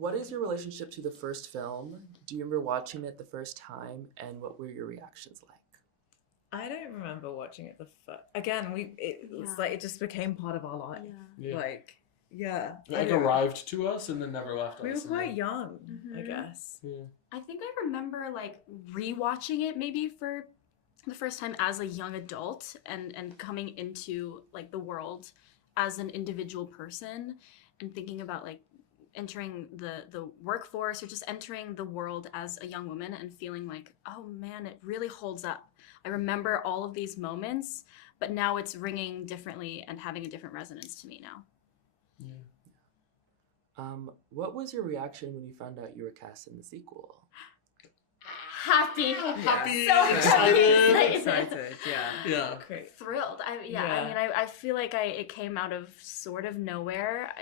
What is your relationship to the first film? Do you remember watching it the first time, and what were your reactions like? I don't remember watching it again. It was like it just became part of our life. Yeah. Like yeah, It arrived to us and then never left us. We were quite young, I Mhm. guess. Yeah. I think I remember like rewatching it maybe for the first time as a young adult and coming into like the world as an individual person and thinking about like entering the workforce or just entering the world as a young woman and feeling like, oh man, it really holds up. I remember all of these moments, but now it's ringing differently and having a different resonance to me now. Yeah. What was your reaction when you found out you were cast in the sequel? Happy, Happy, so Excited, Yeah. Great. thrilled. I mean, I feel like it came out of sort of nowhere.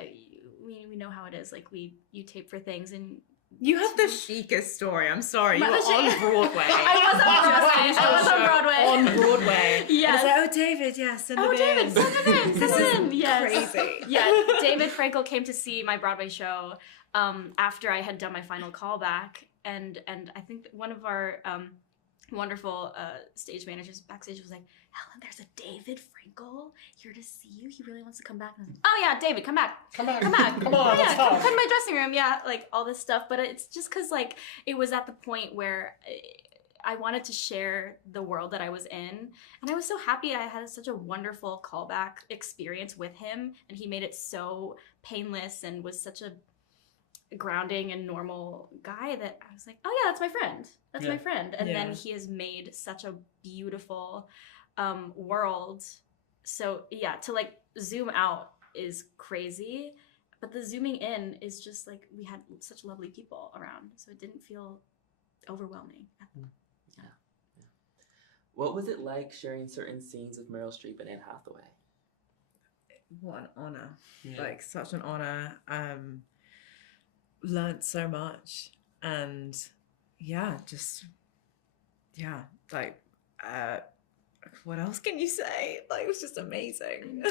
We know how it is. Like you tape for things and You have the chicest story. I'm sorry. You were on Broadway. I was on Broadway. On Broadway. Yes. And I was like, oh, David, yes. Send him David, send him in. Yes. Crazy. Yeah, David Frankel came to see my Broadway show after I had done my final callback. And I think that one of our wonderful stage managers backstage was like, Helen, there's a David Frankel here to see you. He really wants to come back. And I was like, oh yeah, David, come back. Come back. Come back. Come on, yeah, let's talk. come in my dressing room. Yeah, like all this stuff. But it's just because like it was at the point where I wanted to share the world that I was in. And I was so happy I had such a wonderful callback experience with him. And he made it so painless and was such a grounding and normal guy that I was like, oh yeah, that's my friend. That's my friend. And then he has made such a beautiful world. So yeah, to like zoom out is crazy, but the zooming in is just like we had such lovely people around, so it didn't feel overwhelming. Yeah. What was it like sharing certain scenes with Meryl Streep and Anne Hathaway? What an honor. Yeah. Like such an honor. Learned so much, and like what else can you say? Like it was just amazing.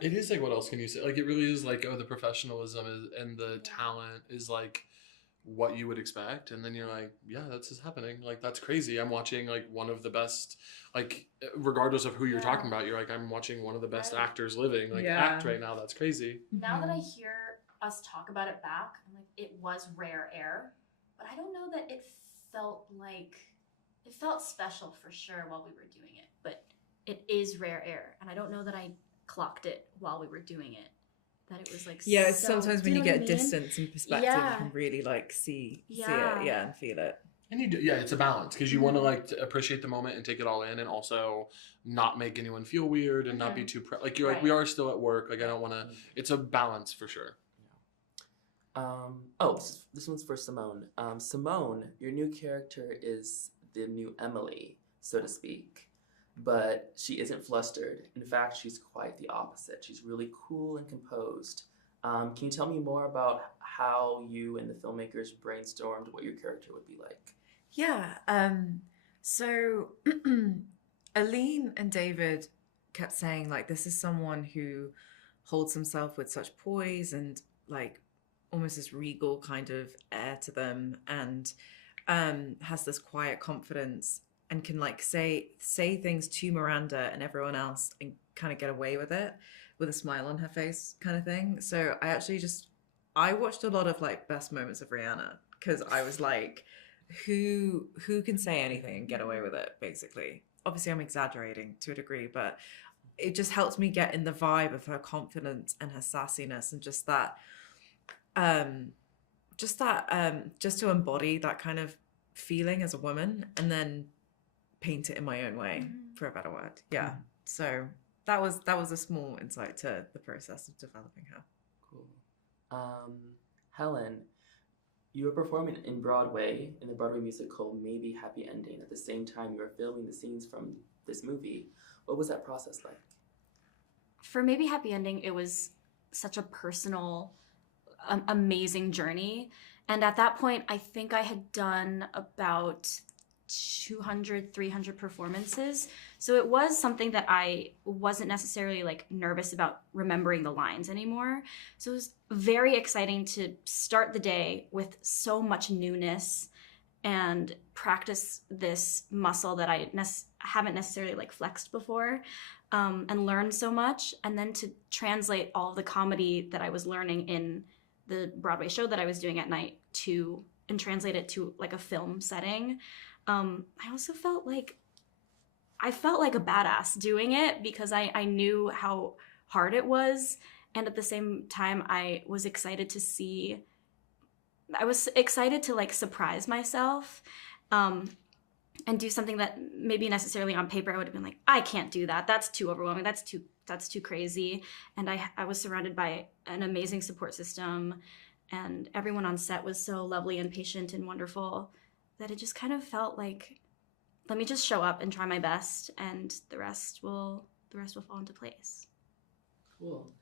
It is like, what else can you say? Like, it really is like, the professionalism and the talent is like what you would expect, and then you're like, yeah, that's just happening. Like, that's crazy. I'm watching like one of the best, like, regardless of who you're talking about, you're like, I'm watching one of the best actors living, like, act right now. That's crazy. Now that I hear us talk about it back, I'm like, it was rare air, but I don't know that it felt special for sure while we were doing it, but it is rare air, and I don't know that I clocked it while we were doing it, that it was like sometimes when you get distance and perspective, you can really like see it and feel it. And it's a balance, because you want to like to appreciate the moment and take it all in, and also not make anyone feel weird and not be too like you're like, we are still at work, like I don't want to. It's a balance for sure. This one's for Simone. Simone, your new character is the new Emily, so to speak, but she isn't flustered. In fact, she's quite the opposite. She's really cool and composed. Can you tell me more about how you and the filmmakers brainstormed what your character would be like? Yeah. So Aline and David kept saying like, this is someone who holds himself with such poise and like almost this regal kind of air to them, and has this quiet confidence and can like say things to Miranda and everyone else and kind of get away with it with a smile on her face kind of thing. So I watched a lot of like best moments of Rihanna, because I was like, who can say anything and get away with it, basically. Obviously I'm exaggerating to a degree, but it just helped me get in the vibe of her confidence and her sassiness, and just to embody that kind of feeling as a woman and then paint it in my own way, for a better word. Yeah. So that was a small insight to the process of developing her. Cool. Helen, you were performing in Broadway in the Broadway musical Maybe Happy Ending. At the same time, you were filming the scenes from this movie. What was that process like? For Maybe Happy Ending, it was such a personal, amazing journey. And at that point, I think I had done about 200, 300 performances. So it was something that I wasn't necessarily like nervous about remembering the lines anymore. So it was very exciting to start the day with so much newness and practice this muscle that I haven't necessarily like flexed before, and learned so much. And then to translate all of the comedy that I was learning in the Broadway show that I was doing at night and translate it to like a film setting. I also felt like a badass doing it because I knew how hard it was. And at the same time, I was excited to like surprise myself, and do something that maybe necessarily on paper I would have been like, I can't do that. That's too overwhelming. That's too crazy. And I was surrounded by an amazing support system, and everyone on set was so lovely and patient and wonderful that it just kind of felt like, let me just show up and try my best, and the rest will fall into place. Cool.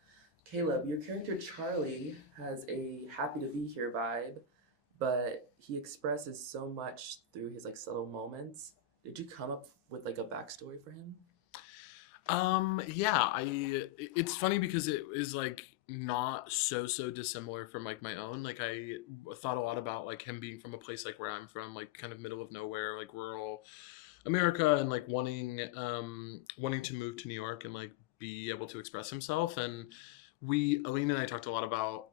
Caleb, your character Charlie has a happy to be here vibe, but he expresses so much through his like subtle moments. Did you come up with like a backstory for him? Yeah, it's funny because it is like not so dissimilar from like my own. Like I thought a lot about like him being from a place like where I'm from, like kind of middle of nowhere, like rural America, and like wanting to move to New York and like be able to express himself. And Aline and I talked a lot about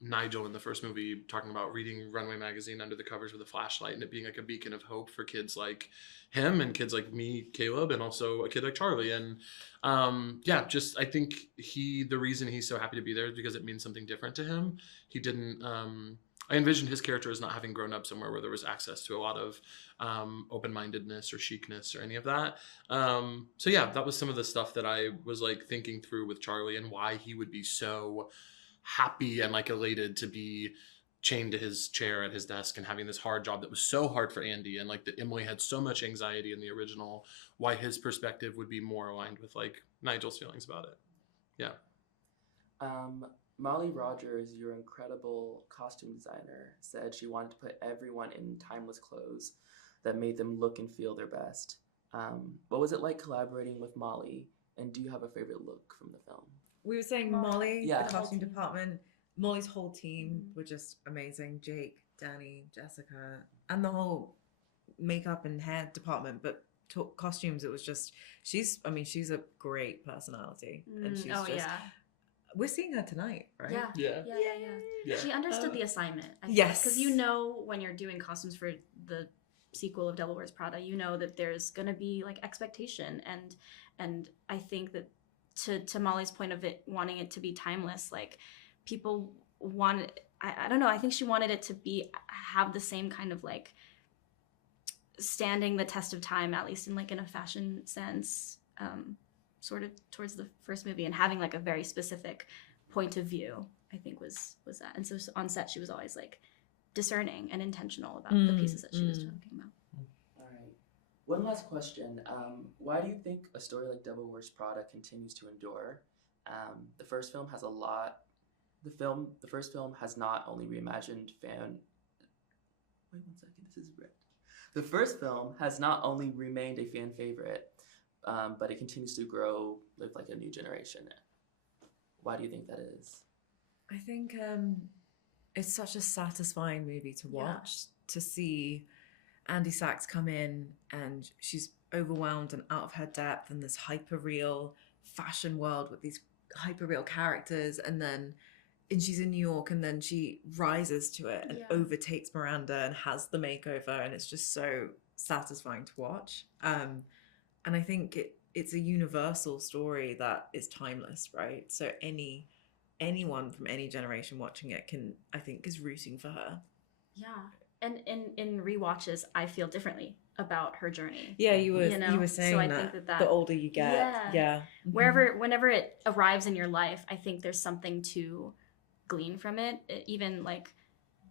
Nigel in the first movie, talking about reading Runway magazine under the covers with a flashlight and it being like a beacon of hope for kids like him and kids like me, Caleb, and also a kid like Charlie. And just I think the reason he's so happy to be there is because it means something different to him. He didn't I envisioned his character as not having grown up somewhere where there was access to a lot of open-mindedness or chicness or any of that. So yeah, that was some of the stuff that I was like thinking through with Charlie and why he would be so happy and like elated to be chained to his chair at his desk and having this hard job that was so hard for Andy, and like that Emily had so much anxiety in the original, why his perspective would be more aligned with like Nigel's feelings about it. Yeah. Molly Rogers, your incredible costume designer, said she wanted to put everyone in timeless clothes that made them look and feel their best. What was it like collaborating with Molly, and do you have a favorite look from the film? We were saying Molly, Yeah. the costume department, Molly's whole team were just amazing. Jake, Danny, Jessica, and the whole makeup and hair department. But costumes, it was just, she's a great personality. And she's we're seeing her tonight, right? Yeah. She understood the assignment. I think, yes. Because when you're doing costumes for the sequel of Devil Wears Prada, you know that there's going to be like expectation. And I think that to Molly's point of it wanting it to be timeless, like people wanted, I don't know, I think she wanted it to have the same kind of like standing the test of time, at least in like in a fashion sense, sort of towards the first movie, and having like a very specific point of view, I think was that. And so on set she was always like discerning and intentional about the pieces that she was talking about. One last question. Why do you think a story like Devil Wears Prada continues to endure? The first film has the first film has not only reimagined The first film has not only remained a fan favorite, but it continues to grow with like a new generation. Why do you think that is? I think it's such a satisfying movie to watch, to see Andy Sachs come in and she's overwhelmed and out of her depth in this hyper-real fashion world with these hyper-real characters, and she's in New York, and then she rises to it and overtakes Miranda and has the makeover, and it's just so satisfying to watch. And I think it's a universal story that is timeless, right? So anyone from any generation watching it is rooting for her. Yeah. And in rewatches, I feel differently about her journey. Yeah, you were saying so I think that the older you get, whenever it arrives in your life, I think there's something to glean from it. Even like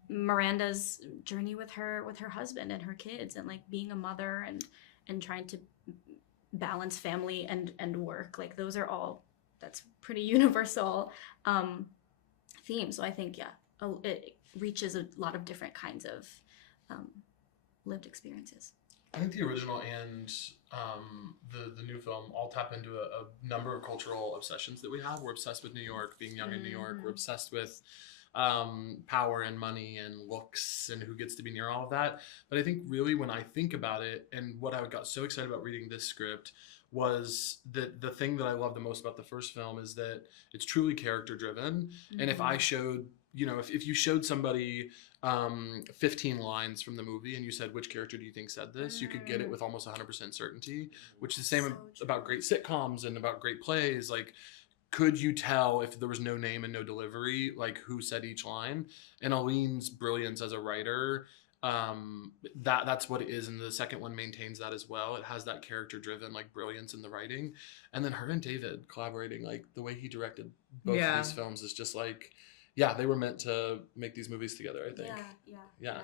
Miranda's journey with her husband and her kids, and like being a mother and trying to balance family and work. Like that's pretty universal theme. So I think it reaches a lot of different kinds of lived experiences. I think the original and the new film all tap into a number of cultural obsessions that we have. We're obsessed with New York, being young in New York. We're obsessed with power and money and looks and who gets to be near all of that. But I think really when I think about it, and what I got so excited about reading this script was that the thing that I love the most about the first film is that it's truly character driven. And if I showed, you know, if you showed somebody 15 lines from the movie and you said, which character do you think said this? You could get it with almost 100% certainty, which is the same about great sitcoms and about great plays. Like, could you tell if there was no name and no delivery, like who said each line? And Aline's brilliance as a writer, that's what it is. And the second one maintains that as well. It has that character driven like brilliance in the writing. And then her and David collaborating, like the way he directed both of these films is just like, yeah, they were meant to make these movies together, I think. Yeah.